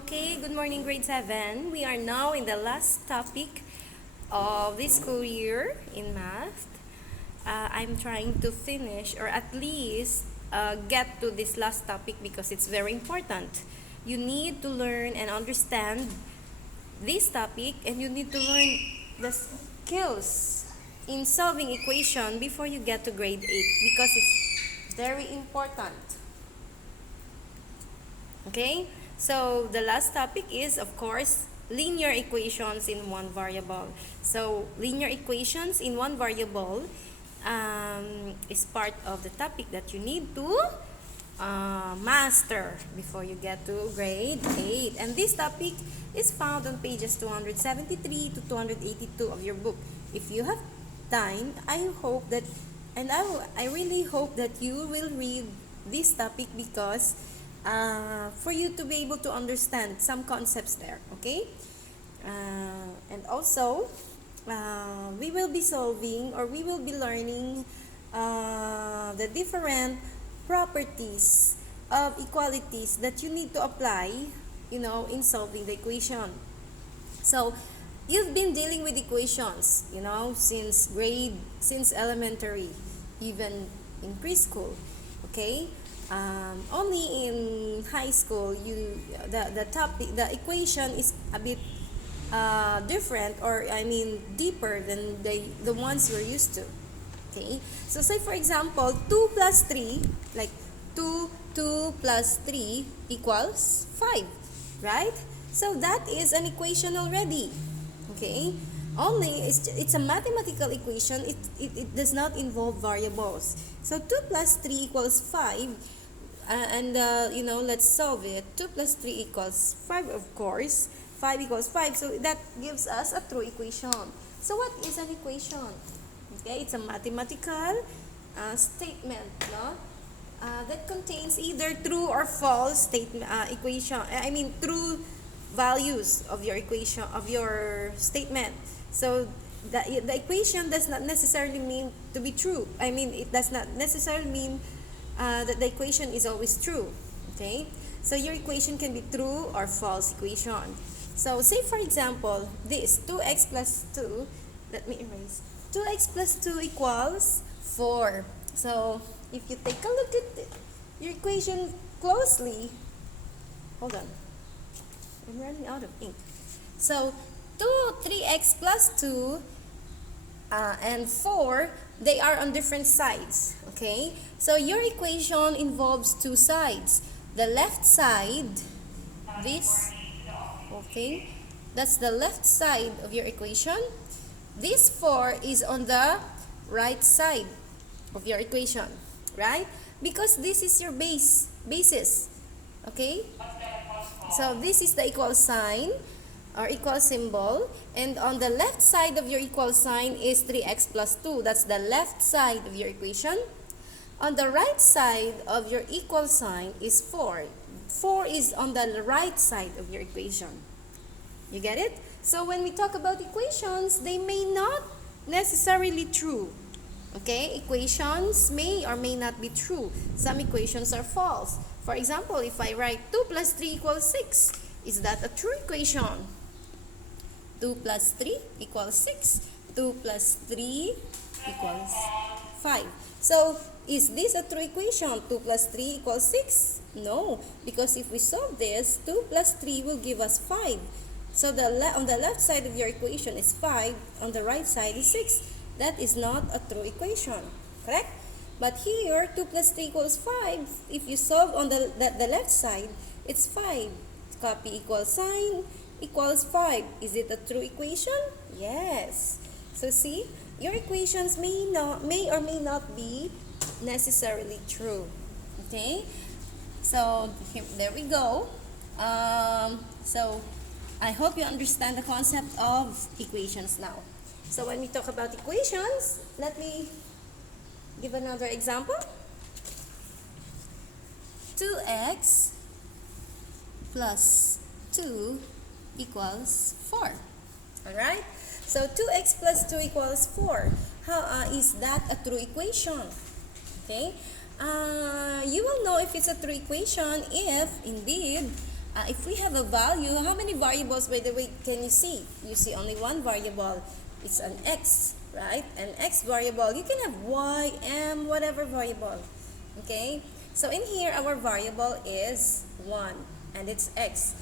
Okay, good morning, grade 7. We are now in the last topic of this school year in math. I'm trying to finish or at least get to this last topic because it's very important. You need to learn and understand this topic, and you need to learn the skills in solving equation before you get to grade 8 because it's very important. Okay? So, the last topic is, of course, linear equations in one variable. So, linear equations in one variable is part of the topic that you need to master before you get to grade 8. And this topic is found on pages 273 to 282 of your book. If you have time, I hope that, and I really hope that you will read this topic because for you to be able to understand some concepts there, okay? And also, we will be solving or we will be learning the different properties of equalities that you need to apply, in solving the equation. So, you've been dealing with equations, since elementary, even in preschool, okay? Only in high school, the equation is a bit different, or deeper than the ones you're used to. Okay, so say for example, 2 plus 3, like 2 plus 3 equals 5, right? So that is an equation already. Okay, only it's a mathematical equation. It does not involve variables. So 2 plus 3 equals 5. Let's solve it. 2 plus 3 equals 5, of course. 5 equals 5. So that gives us a true equation. So what is an equation? Okay, it's a mathematical statement, no? That contains either true or false equation. True values of your equation, of your statement. So the equation does not necessarily mean to be true. It does not necessarily mean that the equation is always true. Okay, so your equation can be true or false equation. So say for example, this 2x plus 2, let me erase. 2x plus 2 equals 4. So if you take a look at your equation closely, hold on, I'm running out of ink. So 3x plus 2 and 4, they are on different sides. Okay, so your equation involves two sides. The left side, this, okay, that's the left side of your equation. This 4 is on the right side of your equation, right? Because this is your basis. Okay, so this is the equal sign or equal symbol, and on the left side of your equal sign is 3x plus 2. That's the left side of your equation. On the right side of your equal sign is 4. 4 is on the right side of your equation. You get it? So when we talk about equations, they may not necessarily true. Okay? Equations may or may not be true. Some equations are false. For example, if I write 2 plus 3 equals 6, is that a true equation? 2 plus 3 equals 6. 2 plus 3 equals 5. So, is this a true equation? 2 plus 3 equals 6? No, because if we solve this, 2 plus 3 will give us 5. So, on the left side of your equation is 5, on the right side is 6. That is not a true equation, correct? But here, 2 plus 3 equals 5. If you solve on the left side, it's 5. Copy equal sign equals 5. Is it a true equation? Yes. So see, your equations may or may not be necessarily true. Okay? So there we go. So I hope you understand the concept of equations now. So when we talk about equations, let me give another example. 2x plus 2 equals 4. Alright? So 2x plus 2 equals 4. How is that a true equation? Okay? You will know if it's a true equation if, indeed, If we have a value, how many variables, by the way, can you see? You see only one variable. It's an x, right? An x variable. You can have y, m, whatever variable. Okay? So in here, our variable is 1, and it's x.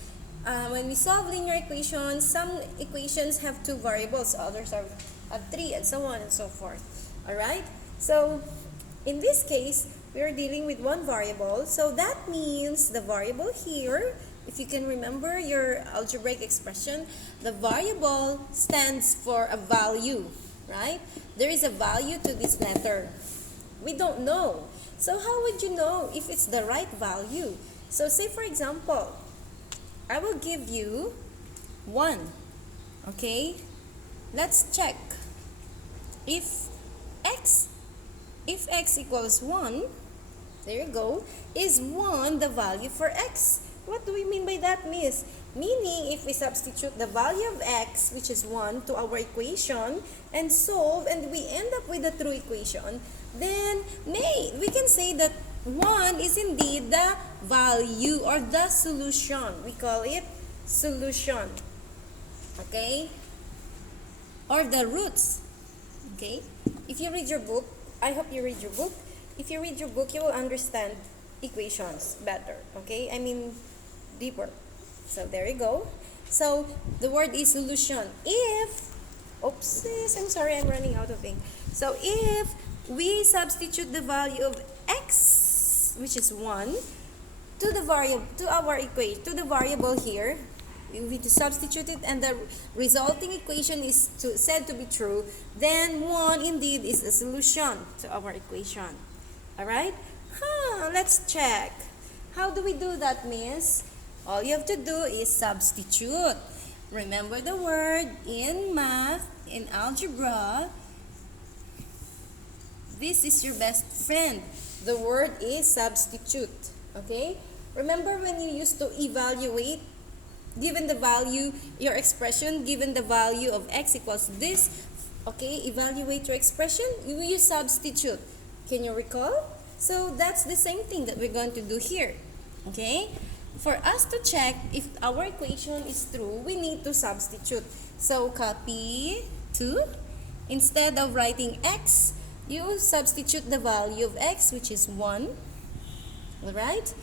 When we solve linear equations, some equations have 2 variables, others have 3, and so on and so forth. Alright? So, in this case, we are dealing with one variable. So that means the variable here, if you can remember your algebraic expression, the variable stands for a value, right? There is a value to this letter. We don't know. So how would you know if it's the right value? So say for example, I will give you 1. Okay? Let's check. If x equals 1, there you go, is 1 the value for x? What do we mean by that, miss? Meaning, if we substitute the value of x, which is 1, to our equation, and solve, and we end up with a true equation, then we can say that 1 is indeed the value or the solution. We call it solution. Okay? Or the roots. Okay? If you read your book, I hope you read your book. If you read your book, you will understand equations better. Okay? I mean, deeper. So, there you go. So, the word is solution. I'm sorry, I'm running out of ink. So, if we substitute the value of x, which is 1, to the variable here, we substitute it, and the resulting equation is said to be true, then 1 indeed is the solution to our equation. Alright? Let's check. How do we do that, miss? All you have to do is substitute. Remember the word in math, in algebra, this is your best friend. The word is substitute. Okay? Remember when you used to evaluate, given the value, your expression, given the value of x equals this, okay, evaluate your expression, you substitute. Can you recall? So that's the same thing that we're going to do here. Okay? For us to check if our equation is true, we need to substitute. So copy 2. Instead of writing x, you substitute the value of x, which is 1. Alright?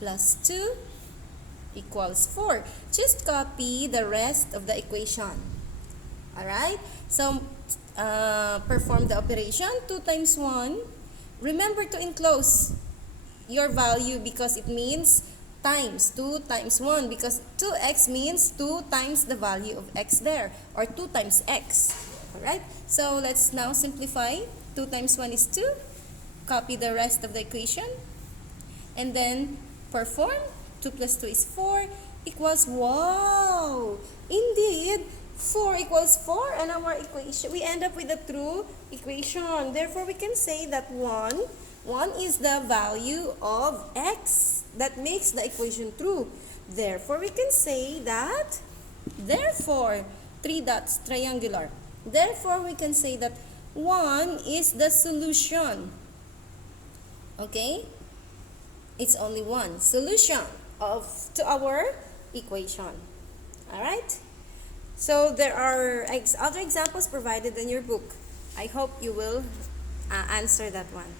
Plus 2 equals 4. Just copy the rest of the equation. Alright? So, perform the operation. 2 times 1. Remember to enclose your value because it means times. 2 times 1 because 2x means 2 times the value of x there, or 2 times x. Alright? So, let's now simplify. 2 times 1 is 2. Copy the rest of the equation. And then perform. 2 plus 2 is 4 equals, wow! Indeed, 4 equals 4, and our equation, we end up with a true equation. Therefore, we can say that 1 is the value of x that makes the equation true. Therefore, we can say that, 3 dots, triangular. Therefore, we can say that 1 is the solution. Okay? It's only one solution to our equation. Alright? So there are other examples provided in your book. I hope you will answer that one.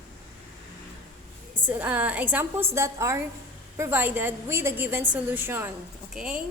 So, examples that are provided with a given solution. Okay?